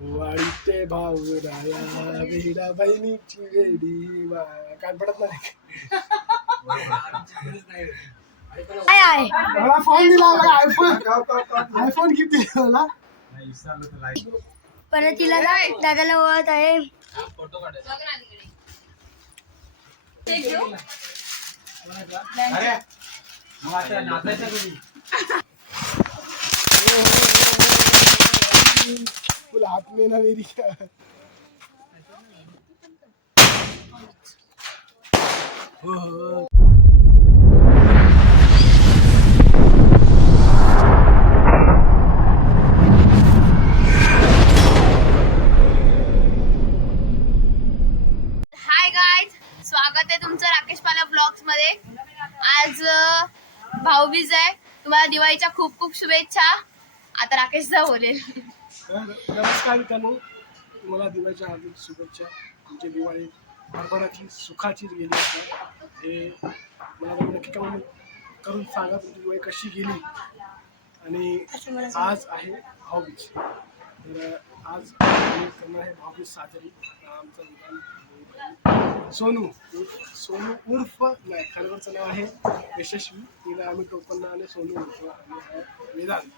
वाळीते भाऊराया वेडा बहिणीची वेडी मा कान पडत नाही. काय आहे मला फोन दिला मला आयफोन आयफोन मला परत तिला ना दादाला ओळख आहे. फुल हात में मेरी हो, स्वागत आहे तुमचं राकेश पाला ब्लॉग्समध्ये. आज भाऊबीज आहे. तुम्हाला दिवाळीच्या खूप खूप शुभेच्छा. आता राकेश जा बोलेल. नमस्कार मित्रांनो. तुम्हाला दिवाळीच्या हार्दिक शुभेच्छा. तुमची दिवाळी हरभराची सुखाचीच गेली असतात हे मला तुम्ही नक्की काम करून सांगा तुमची दिवाळी कशी गेली. आणि आज आहे भाऊबीज. तर आज आम्ही करणार आहे भाऊबीज साजरी. आमचं विधान सोनू. सोनू उर्फ नाही खरवरचं नाव आहे यशस्वी. तिला आम्ही टोपण आणि सोनू उर्फ आणि वेदांत.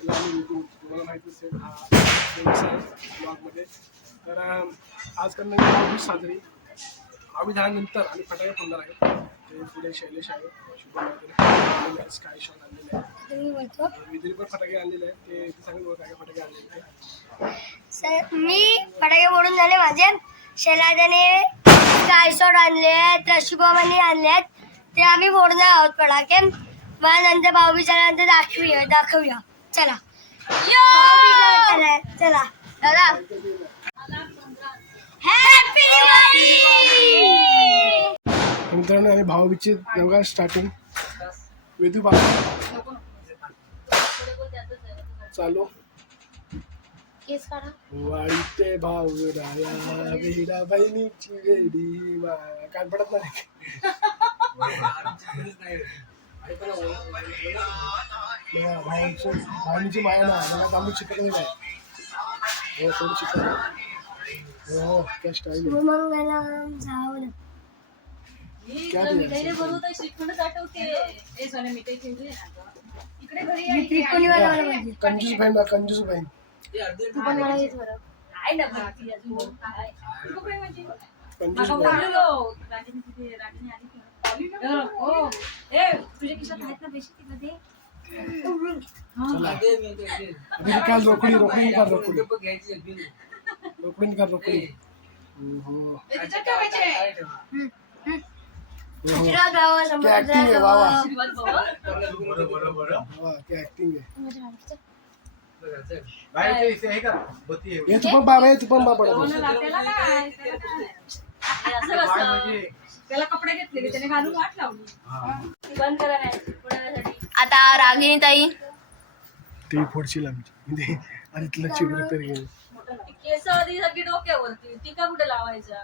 तिला आम्ही विकू तुम्हाला माहिती असेल हा फेमस आहे ब्लॉगमध्ये तर आज करणार आहे भाऊबीज साजरी भाऊबीज झाल्यानंतर आम्ही फटाके फोडणार आहे ते पुढे शैलेश आहे शुभम वगैरे स्काय शॉट आणलेले आहे तुम्ही पण फटाके आणलेले आहेत ते ते सांगेल बघा काय फटाके आणलेले आहेत सर मी फटाके फोडून झाले. माझे शेलादाने काय शॉट आणले आहेत रशीबॉमांनी आणले आहेत. ते आम्ही फोडणार आहोत फटाके. मग नंतर भाऊबीज आल्यानंतर दाखवूया दाखवूया. चला. भाऊबीज चला. चला दादा मित्रांनो आणि भाऊबीजची बघा स्टार्टिंग वेदू बाबा. चालू. केस काढा भाऊ राया वेडा बहिणीची वेडी मा कान पडत नाही. भावांची भावनीची माया ना नाही हो. थोडी हो क्या स्टाईल मला पाहिजे कंजूस बहीण बा कंजूस बहीण तू पण मला घेत बरं कंजूस बहीण चला अभी निकाल रोकडी रोकडी निकाल रोकडी रोकडी निकाल रोकडी हो तू पण बाबा. तू पण बाबा त्याला कपडे घेतले त्याने घालून वाट लावली. आता रागिनी ताई. ती फोडशील आमची. आणि तिला चिवडी तरी घेऊन केस आधी सगळी डोक्यावरती. टीका कुठे लावायच्या?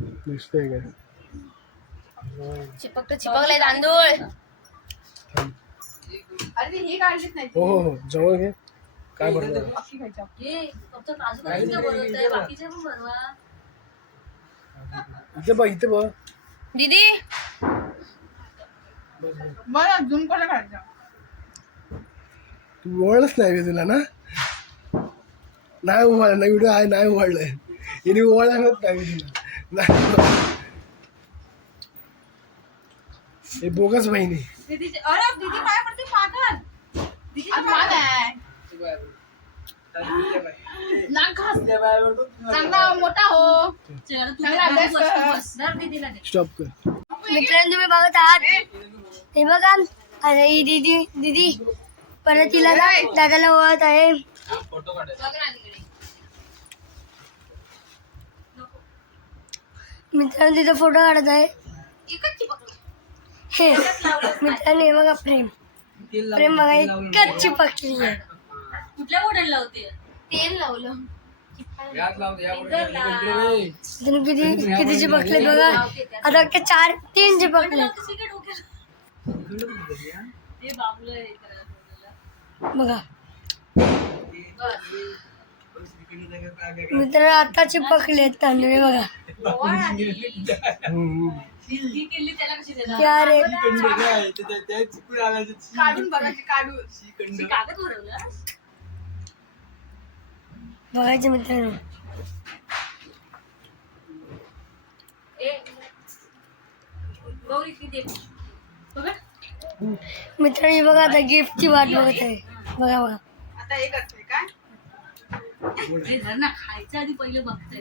दिसतंय काय? चिपक चिपकले तांदूळ. अरे ही काढलीच नाही हो हो हो. जवळ घे. काय बरोबर? हे बाकीचे पण बनवा. इथे बघ इथे बघ. दीदी. बस, बस. मला अजून कोणा काढायचा? तू ओळखच नाही का तुला ना? नाही ओवाळ ना व्हिडिओ आहे नाही ओवाळलंय हिने ओवाळणार नाही तुला. नाही हे बोगस बहिणी. दीदीची अरे दीदी काय म्हणते पागल. दीदी पागल आहे. नाक चांगला मोठा हो। चांगला अभ्यास कर दर दीदीला दे स्टॉप कर। मित्रांनो तुम्ही बघत आहात हे बघा अरे ही दीदी दीदी परत तिला ना दादाला ओळख आहे मित्रांनो तिचा फ़ोटो काढत आहे हे मित्रांनो हे बघा प्रेम प्रेम बघा इतकंच चिपकली आहे कुठल्या मॉडेल लावते तेल लावलं. किती किती चिपकले बघा. आता चार तीन चिपकले हे. बघा. मित्र आता चिपकले तांदूळ बघा. दिल्ली किल्ली त्याला कशी देणार? क्या रे? काढून बघायची काढून. कागद उडवलं बघायचे मित्रांनो. ती मित्रांनो बघा आता गिफ्टची वाट बघत आहे. बघा बघा. आता हे करते काय? खायच्या आधी पहिले बघते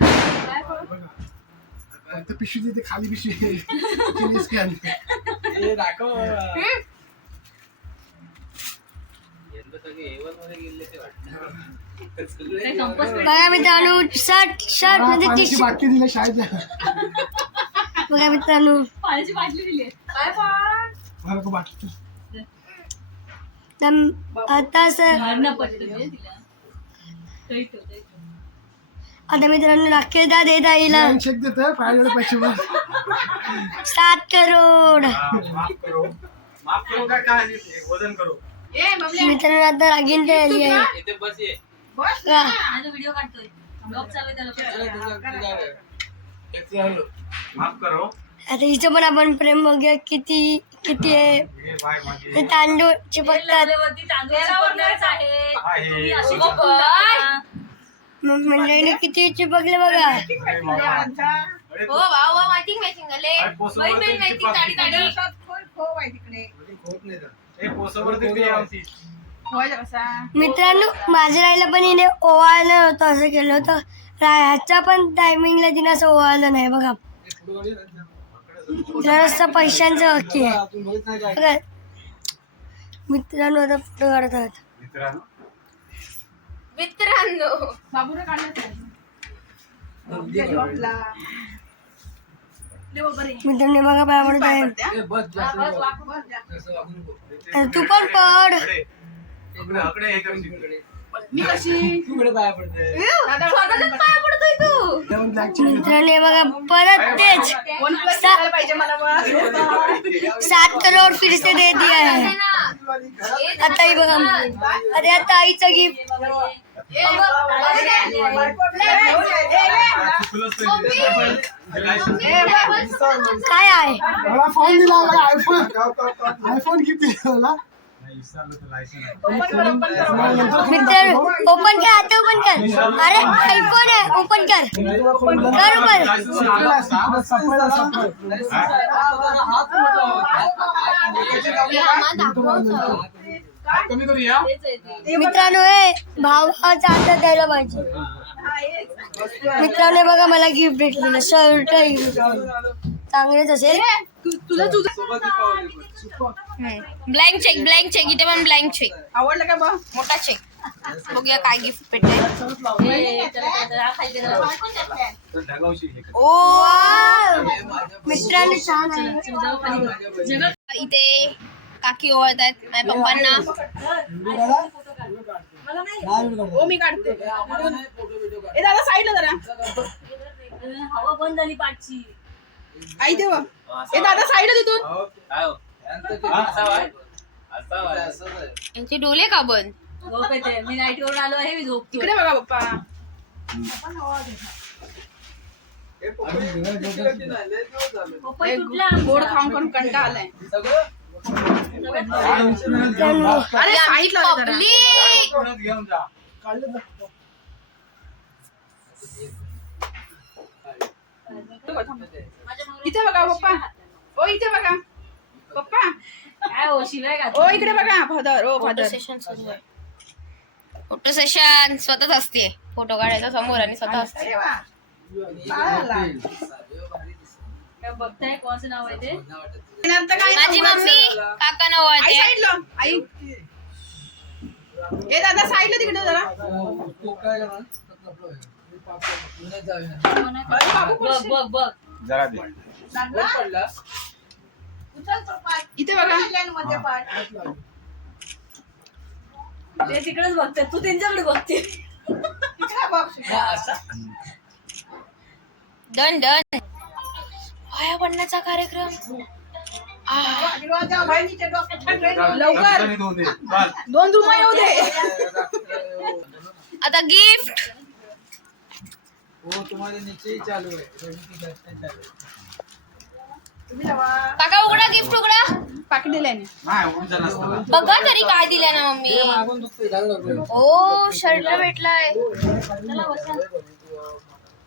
काय करू? फक्त पिशवी देते खाली पिशवी. चिनी स्कॅन काही कंपस बघा मित्रांनो शर्ट शर्ट म्हणजे टी बाटली दिली शाळेत बघा मित्रांनो. पाण्याची बाटली दिली बाटली आता सर. आता मित्रांनो राखेदा देत आईला चेक देते पैसे सात करोड. माफ करो. माफ करो का काय वजन करो. ए बबले मित्रांनो आता रागीन ते आली आहे. व्हिडिओ काढतोय. ब्लॉग चालू त्याला माफ करो. आता हिचं पण आपण प्रेम बघूया किती किती आहे. तांदूळ चिपकतात. मंडळीने किती चिपकले बघा. हो वा वा मॅचिंग पोसवरती माहिती माहिती मित्रांनो माझ्या राहिला पण हिने ओवाळलं नव्हतं असं केलं होतं. ह्याच्या पण टायमिंगला तिने असं ओवाळलं नाही बघा. जरासं पैशांचं हक्की आहे. बघा. मित्रांनो आता फोटो काढतात मित्रांनो. मित्रांनो बघा पाय पडत आहे आता तू पण पड. मी कशी? स्वतःच पाया पडतोय. तू. मित्रांनो बघा परत तेच. पाहिजे मला सात करोड फिर से दे दिया है आता ही बघा. अरे आता आईचं गिफ्ट काय आहे? मला फोन दिला मला आयफोन आयफोन मला. मित्र ओपन कर आता ओपन कर अरे आयफोन आहे ओपन कर कर ओपन मित्रांनो हे भाव भावाचा आता द्यायला पाहिजे. मित्रांनो बघा मला गिफ्ट भेटलेलं शर्ट चांगलेच असेल तुला तुझं ब्लँक चेक ब्लँक चेक इथे पण ब्लँक चेक आवडलं का बघ मोठा चेक बघूया काय गिफ्ट हे कर. ओ मित्रांनो छान इथे काकी ओळखत आहेत माझ्या पप्पांना. हो मी काढते. दादा साईडला जरा. हवा बंद झाली पाठची. आई देवा ए दादा साईडला तिथून यांचे डोले का बंद? झोप येते. मी नाईट वरून आलो आहे मी झोपतो. इकडे बघा पप्पा. गोड खाऊन खाऊन कंटा आलाय. अरे साईडला इथे बघा पप्पा. ओ इथे बघा. पप्पा. काय हो शिवाय ओ इकडे बघा फादर ओ फोटो फादर सेशन सुरू आहे. फोटो सेशन स्वतःच असते. फोटो काढायचा समोर आणि स्वतः असते. बघताय? कोणाचं नाव आहे ते? माझी. मम्मी काकांना आई ओळखते साईडला. आई. ए दादा साईडला तिकडे जरा. बघ. बघ बघ. जरा दे. इथे बघा. ते तिकडेच बघते. तू त्यांच्याकडे बघते. Done done. पाया पडण्याचा कार्यक्रम. लवकर. दोन रुमा येऊ दे. आता गिफ्ट हो नीचे चालू रोहिणी चालू काका उघडा गिफ्ट उघडा. पाकिट दिलंय नाही उंचा नसतं बघा तरी काय दिलंय ना मम्मी. मागून घाल. ओ शर्ट भेटलाय.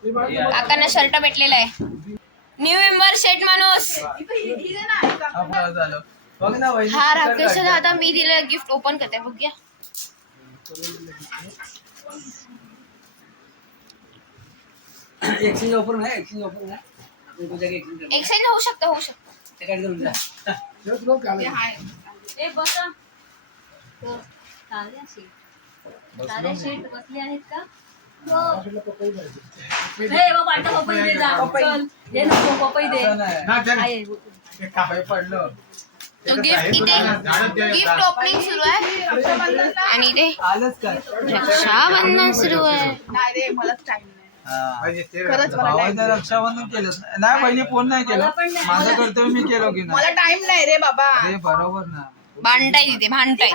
काकांना शर्ट भेटलेला आहे. न्यू मेंबर शेट माणूस. हा, बघ ना वहिनी हा राकेश. आता मी दिलेलं गिफ्ट ओपन करते बघूया. एक्सचेंज ऑफर नाही एक्सचेंज ऑफर नाही. तुझ्या एक्सचेंज एक्सचेंज होऊ शकतं होऊ शकतं. घेऊन जा. हे. तुला. हा, चल. ते काय पडलं. तो गिफ्ट इथे गिफ्ट ओपनिंग सुरू आहे. आणि इथे रक्षाबंधन सुरू आहे. नाही रे मलाच टाइम नाही. ते खरंच मला time भावाचं रक्षाबंधन केलंच नाही. नाही पहिली फोन नाही केलं. माझं कर्तव्य मी केलं की नाही? मला टाइम नाही रे बाबा. अरे बरोबर ना. भांडताय तिथे भांडताय.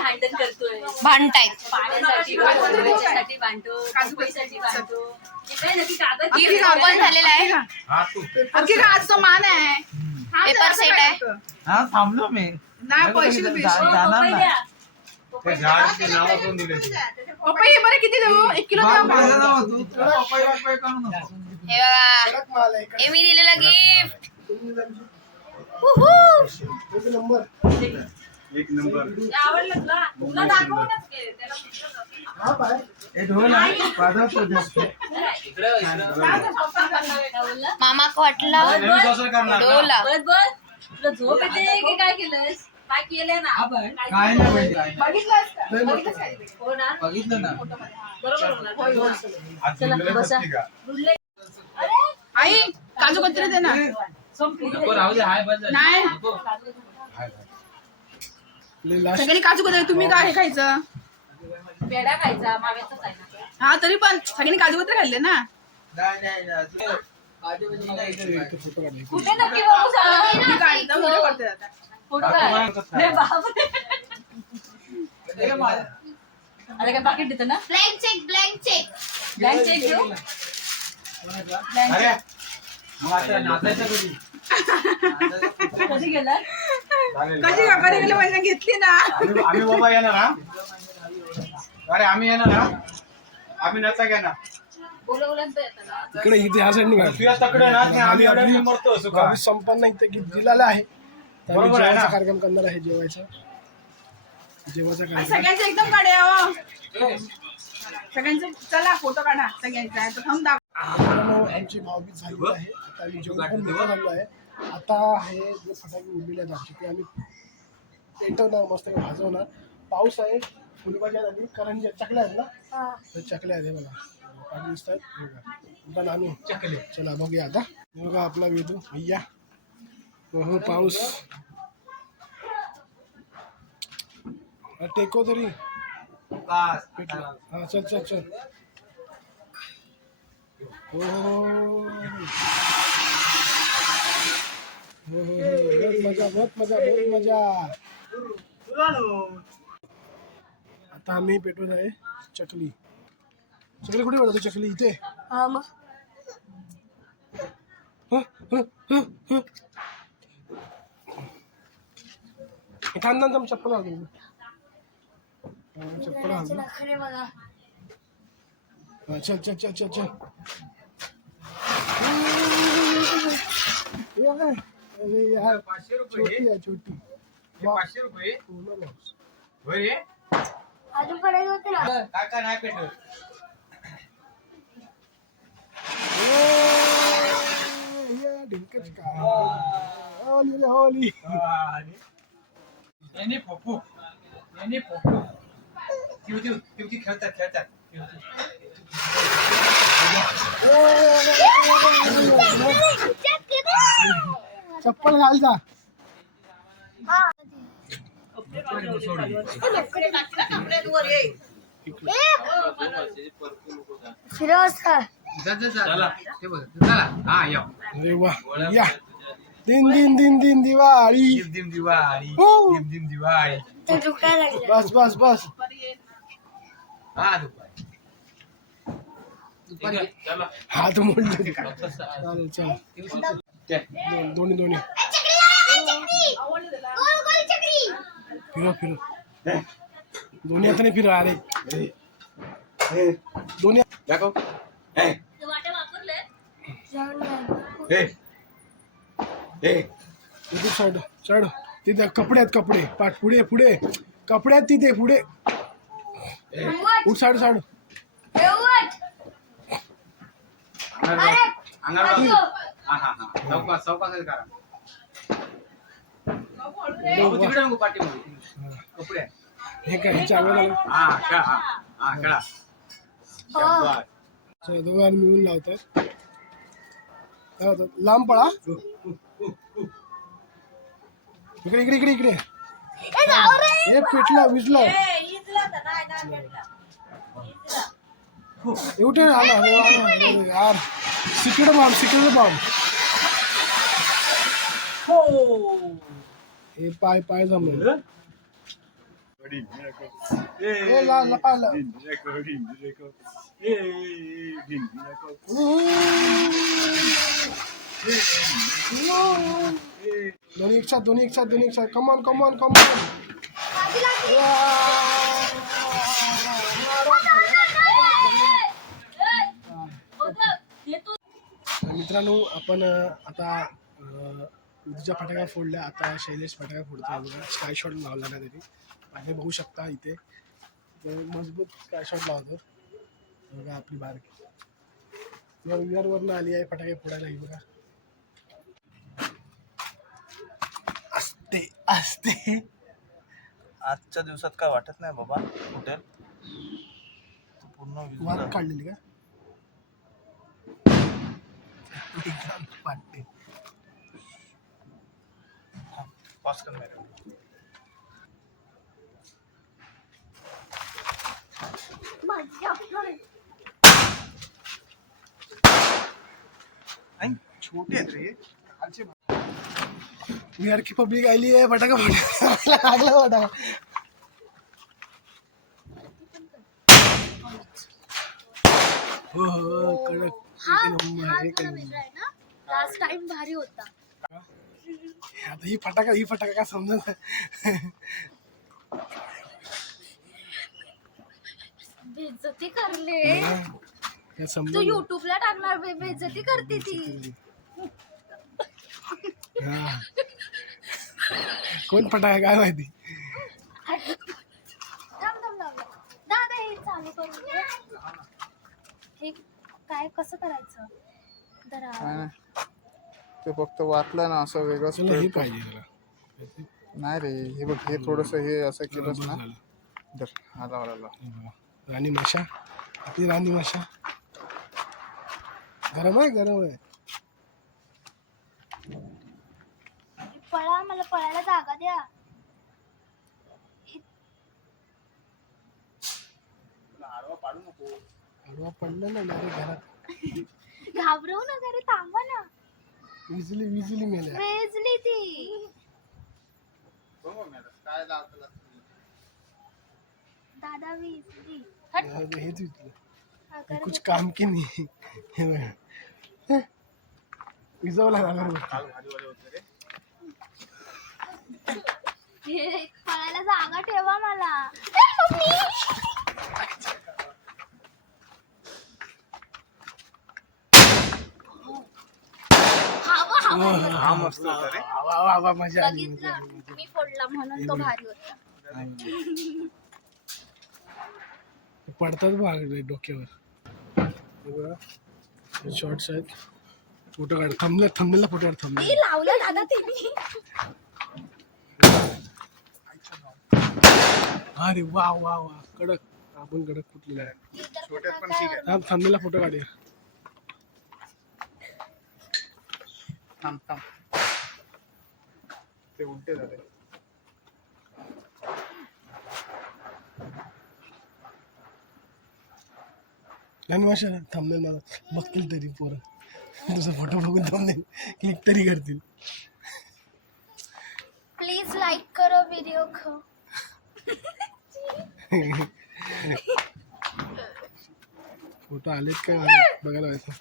भांडताय. झालेला आहे. आजचा मान आहे. हा थांबलो मी. नाही पैसे दे, जा- जाणार ना पपई हे बरं किती देऊ? एक किलो द्या. तुला. हे बघा. हे मी दिलेलं गिफ्ट एक नंबर. हा बाय हे ढोल आहे. वाजवतो ते. मामा वाटला डोला काय नाही काय? बघितलंस का तिथे? बघितलं ना आई काजू कतरी दे ना नाही लय लास्ट सगळ्यांनी काजू कतरी तुम्ही काय हे खायचं हा तरी पण सगळ्यांनी काजू कतरी खाल्ले ना नाही नाही नाही. आजूबाजूला नाही इथे भेट. इथे फोटो काढले मी काढता व्हिडिओ करते आता हे मा- ब्लँक चेक ब्लँक चेक अरे मग आता नाचायचं कधी कशी काकाने गेले महिना घेतली ना आम्ही बाबा येणार हा अरे आम्ही येणार हा आम्ही नचा घेणार इकडे तुझ्या तकडे ना ते आम्ही मरतो संपन्न इथे गिफ्ट दिलेलं आहे बरोबर आहे जेवायचा ना? कार्यक्रम करणार आहे जेवायचा. जेवायचा कार्यक्रम. सगळ्यांचं एकदम हो. सगळ्यांचं चला फोटो काढा सगळ्यांचा. तर थांब दाखव. आमची आहे. आता आम्ही जेवण खूप मोठं झालो आहे. आता हे जे फटाके उडलेले आहेत आमचे ते आम्ही पेटवणार मस्त भाजवणार. पाऊस आहे फुलभाज्या आणि करंज्या चकल्या आहेत ना तर चकल्या आहेत हे बघा. पाणी दिसत आहेत बघा. आता आणू चकले. चला बघूया आता. हे बघा आपला वेदू भैया. हो पाऊस टेको तरी. हा चल चल चल। हो. बहुत मज़ा बहुत मज़ा बहुत मज़ा। आता आम्ही पेटवत आहे चकली। चकली कुठे चकली इथे थांब थांब थांब चप्पल घालतो मी. हा, चप्पल घालतो हा, चल चल चल चल चल. ये आहे. अरे यार पाचशे रुपये छोटी आहे छोटी. हे पाचशे रुपये. पूर्ण box. होय रे अजून पडायचे होते ना? काय काय नाही पेटवत ए, या ढिंकच काय होली रे होली. यांनी फोफू यांनी फोफू तिव तिव तिव ती खेळतात खेळतात. चप्पल घाल जा फिरवस का जा जा जा चला हे बघ चला हा या अरे वा या दिन दिन दिन दिन दिवाळी दिम दिम दिवाळी हो. दिम दिम दिवाळी ते दुखायला लागलं बस बस बस हा दुपारी ठीक आहे चला हात मोडले चालेल चल दोन- दोन्ही दोन्ही फिरो फिरो दोन्ही हाताने फिरो अरे दोन्ही इथे साईड साईड. तिथे कपडे आहेत कपडे. पाठ पुढे पुढे. कपडे आहेत तिथे पुढे. उठ साईड साईड. हा हा हा. हे काय हा हा हा. दोघांनी मिळून लावतात. लांब पळा. इकडे इकडे इकडे इकडे हे पेटलं विजलं एवढे आलं यार सिक्रेट बॉम्ब सिक्रेट बॉम्ब हे पाय पाय जमलं हे ला लपायला दोन्ही इच्छा दोन्ही इच्छा दोन्ही इच्छा कमॉन कमॉन कमॉन मित्रांनो आपण आता अं, फटाक्या फोडल्या. आता शैलेश फटाक्या फोडतो स्काय शॉट लावला ना तरी आणि बघू शकता इथे. मजबूत स्काय शॉट लावतो. बघा आपली बारकी. विहारवरनं आली आहे फटाके फोडायला ही बघा. असते असते. आजच्या दिवसात काय वाटत नाही बाबा तू पूर्ण वाट विजलं. काढलेली का? वाटते पास कर मेरे. आई, छोटे आहेत रे. बिहार की पब्लिक आली आहे फटाका लागला फटाका हो हो कडक. लास्ट टाइम भारी होता. आता ही फटाका ही फटाका काय समजत बेइज्जती करले. तू युट्यूबला टाकणार बे- बेइज्जती करते ती. हा. कोण फटाका काय माहिती थांब थांब थांब दादा हे चालू करून दे. हे काय कसं करायचं जरा काय नाही. ते फक्त वाचलं ना असं वेगळंच तुला हे. पाहिजे जरा नाही रे हे बघ हे थोडस हे असं केलंस बस ना झालं. धर, आला आला आला. हे बघा. राणी माशा आपली राणी माशा गरम आहे गरम आहे पळा मला पळायला जागा द्या. आडवा पडलं ना डायरेक्ट घरात. घाबरवू नका रे थांबा ना. विजली विजली मेल्या. वेजली ती. दादा वेजली. हट. हे- हेच विजलं हा, हे कर कुछ काम की नाही. हे बघा. विजवला ना हे पळायला जागा ठेवा मला. हवा हवा हा मस्त होता रे. वा वा वा मजा आली मजा आली बघितलं मी फोडला म्हणून तो भारी होता. पडतात बघ डोक्यावर. बघा शॉर्ट्स आहेत. फोटो काढ थांबले थांबलेला फोटो काढ थांबले मी लावलं दादा तिने. अरे वा वा वा. कडक. आपण कडक कुठलेला आहे. छोट्यात पण ठीक आहे. थांब थांबलेला फोटो काढूया थांब थांब. ते उलटे झाले. आणि माशा थांबलेल मला बघतील तरी पोरं. तुझा फोटो बघून थांबलेल क्लिक तरी करतील. प्लीज लाईक करो व्हिडिओ को फोटो आलेत का? बघायला व्हायचं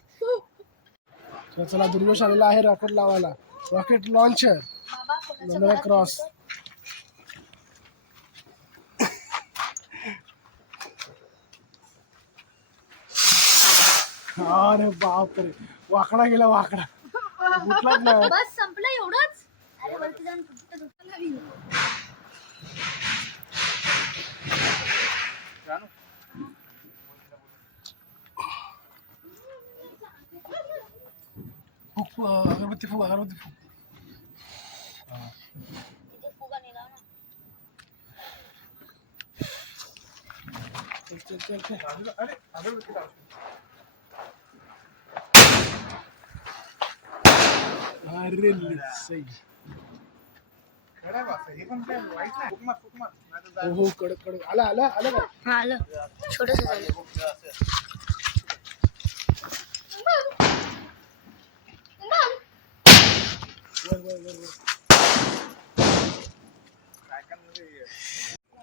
चला दुर्गोश आलेला आहे रॉकेट लावायला. रॉकेट लॉन्चर क्रॉस अरे बापरे. वाकडा गेला वाकडा. उठलाच नाही बस संपलं एवढंच अरे वरती जाऊन फक्त दुसरं घेऊ. फुक अगरबत्ती फुक अगरबत्ती फुक चल चल चल चल अरे अगरबत्ती लाव. अरे सही हो हो कडक कडक आला आला आला का हा आलं छोटस झालं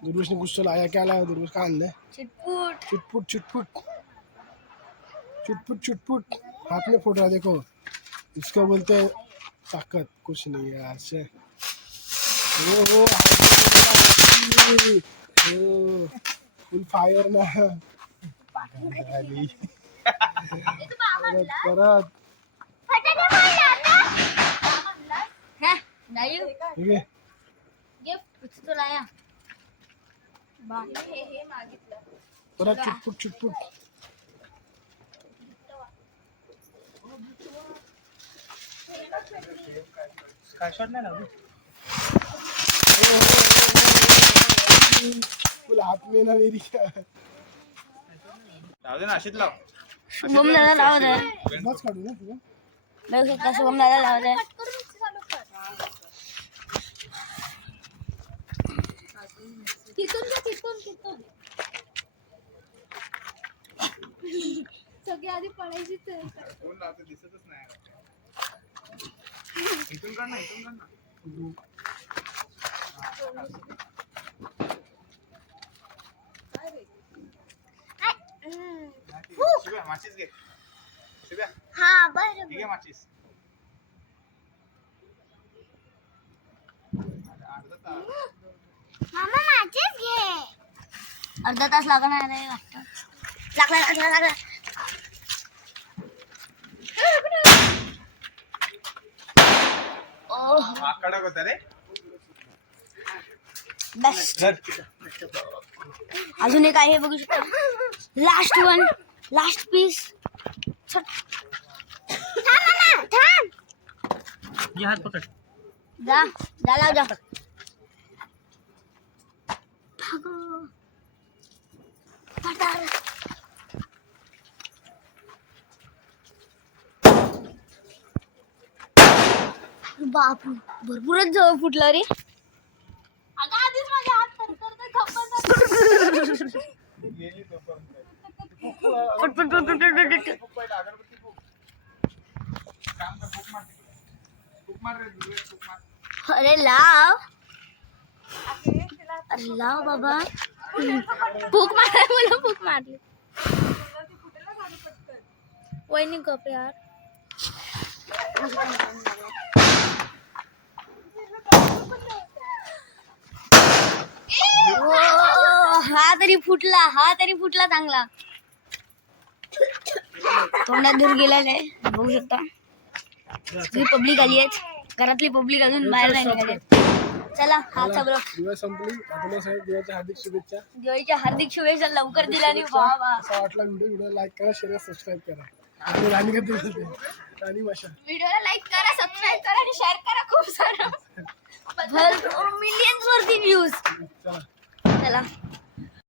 दुर्वेश ने कुछ चलाया क्या लाया दुर्वेश का आणलंय? चिटपूट चुटपुट चुटपुट चुटपुट चुटपुट हाथ में फुट रहा देखो. इसको बोलते हैं ताकत. कुछ नहीं है ऐसे. ओ हो ओ फुल फायर ना. परत. परत नाही ठीक गिफ्ट कुछ तो लाया। परत चुटपुट चुटपुट काय शॉट नाही लावली फुल हाथ में ना मेरी. लाव दे ना अशीच लाव. शुभम दादा लावत आहे बस काढू ना तुझं बघू शुभम दादा लावत आहे सगळी आधी कोण लावतं दिसतच नाही. इथून काढ ना इथून काढ ना. शिव्या माचीस घे. शिव्या हा बरं ठीक आहे माचीस. मामा माझेच घे. अर्धा तास लागणार आहे वाटतं लागला लागला लागला ओह। होता रे? बेस्ट अजून एक आहे बघू शकता. लास्ट वन लास्ट पीस ये हात पकड. जा जा लाव जा. भागो. बाप भरपूरच जवळ फुटलं रे अगं आधीच माझ्या हात थरथरते, फुट फुट फुट फुट फुक पहिला अगरबत्ती फुक काम कर फुक मार तिकडे. फुक मार रे दुर्वेश, फुक मार अरे लाव अरे लाव बाबा भूक मारली मला भूक मारली वहिनी गप यार। ओ, हा तरी फुटला हा तरी फुटला चांगला। तोंडात दूर गेलेला आहे बघू शकता. सगळी पब्लिक आली आहे घरातली पब्लिक अजून बाहेर नाही निघाली चला हाचा ब्लॉग दिवस संपली. आपल्या सगळ्या दिवाळीच्या हार्दिक शुभेच्छा. दिवाळीच्या हार्दिक शुभेच्छा लवकर दिल्या आणि वा वा. असा वाटला व्हिडिओ व्हिडिओ लाईक करा शेअर सबस्क्राईब करा. आणि राणी कधी राणी माशा. व्हिडिओला लाईक करा सबस्क्राईब करा आणि शेअर करा खूप सारं. मिलियन्स वरती व्ह्यूज चला. चला.